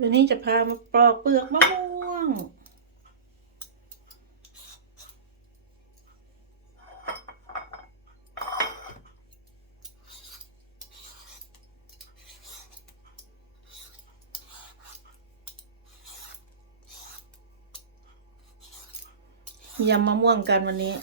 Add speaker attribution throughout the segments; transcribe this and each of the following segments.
Speaker 1: วันนี้จะพามาปลอกเปลือกมะม่วง ยำมะม่วงกันวันนี้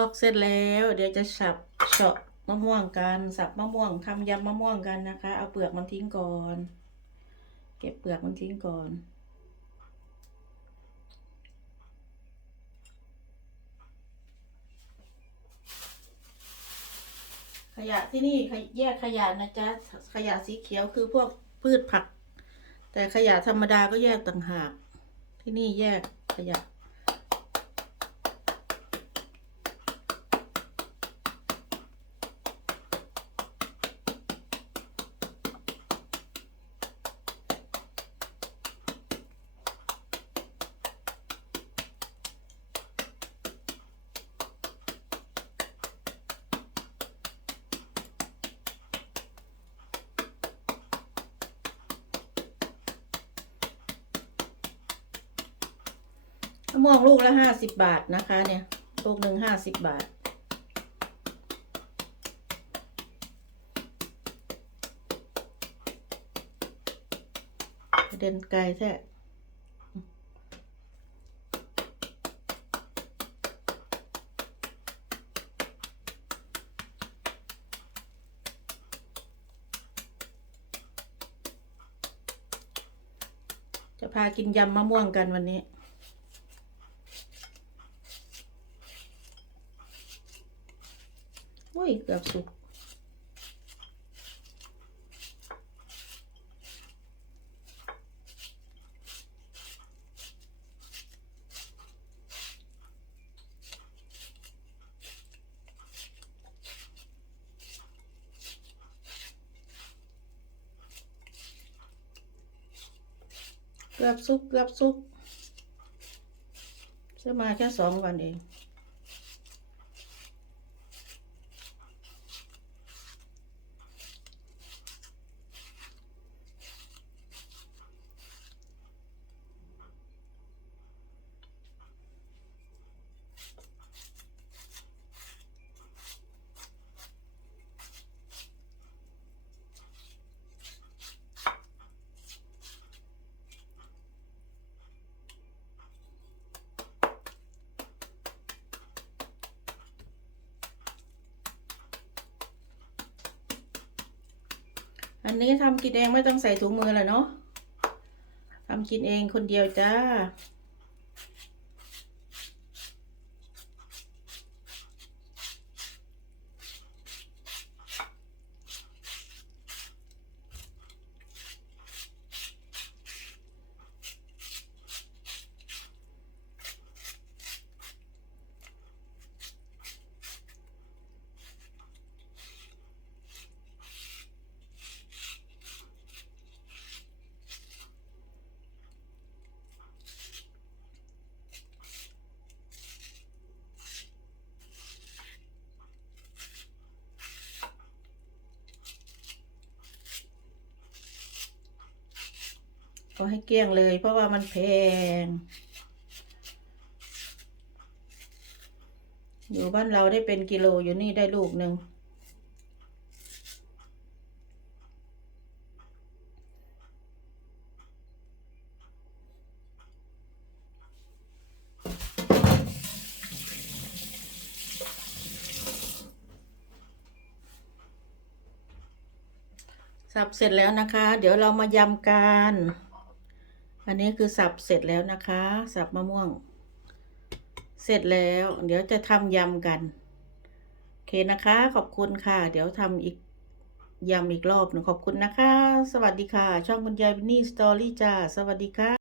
Speaker 1: อกเสร็จแล้ว เดี๋ยวจะสับเฉาะมะม่วงกันสับมะม่วงทำยำมะม่วงกันนะคะ เอาเปลือกมันทิ้งก่อน เก็บเปลือกมันทิ้งก่อนขยะที่นี่แยกขยะนะจ๊ะขยะสีเขียวคือพวกพืชผัก แต่ขยะธรรมดาก็แยกต่างหาก ที่นี่แยกขยะ มะม่วงลูกละห้าสิบบาทนะคะ เนี่ย ลูกหนึ่งห้าสิบบาท เด่นไกลแท้จะพากินยำมะม่วงกันวันนี้ อ้ยเกือบสุกเกือบสุกเกือบสุกซื้อมาแค่สองวันเอง อันนี้ทำกินเองไม่ต้องใส่ถุงมือแลยเนาะทำกินเองคนเดียวจ้า ก็ให้เกลี้ยงเลย เพราะว่ามันแพงอยู่อยู่บ้านเราได้เป็นกิโลอยู่นี่ได้ลูกหนึ่งสับเสร็จแล้วนะคะ เดี๋ยวเรามายำกัน อันนี้คือสับเสร็จแล้วนะคะ สับมะม่วง เสร็จแล้ว เดี๋ยวจะทำยำกัน โอเคนะคะ ขอบคุณค่ะ เดี๋ยวทำอีกยำอีกรอบหนึ่งขอบคุณนะคะ สวัสดีค่ะ ช่องคุณยายบินนี่สตอรี่จ้า สวัสดีค่ะ